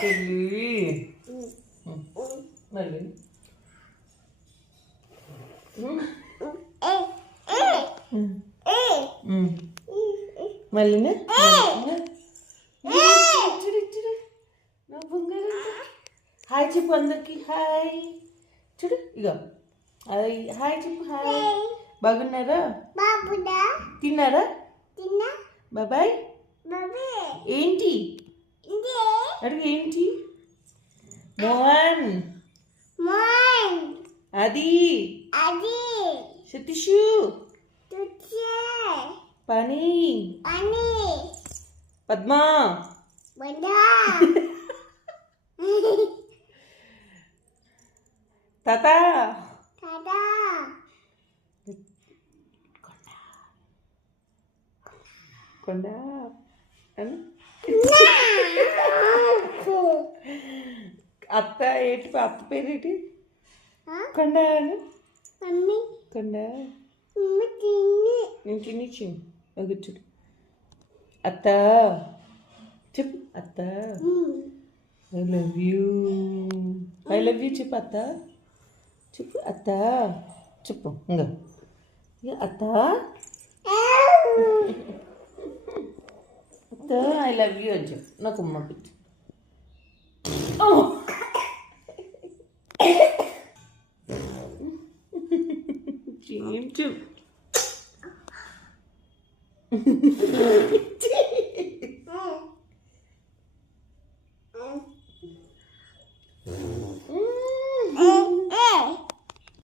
చెల్లి మళ్ళీ మళ్ళీ నా బంగారు హాయ్ చెప్పు అందరికి హాయ్ చూడు ఇక అది హాయ్ చెప్పు హాయ్ బాగున్నారా తిన్నారా బాబాయ్ ఏంటి అడుగు ఏంటి మోహన్ అది సతీషు పని పద్మా తాత కొండ అత్త ఏంటి అత్త పేరేంటి కొండ కొండ నేను తినిచ్చింది ఒకచ్చుడు అత్త చెప్పు అత్త ఐ లవ్ యూ చెప్పు అత్త చెప్పు అత్త చెప్పు ఇంకా అత్త అత్త ఐ లవ్ యూ అని చెప్పు నాకు ఉమ్మ పెట్టు చెప్పు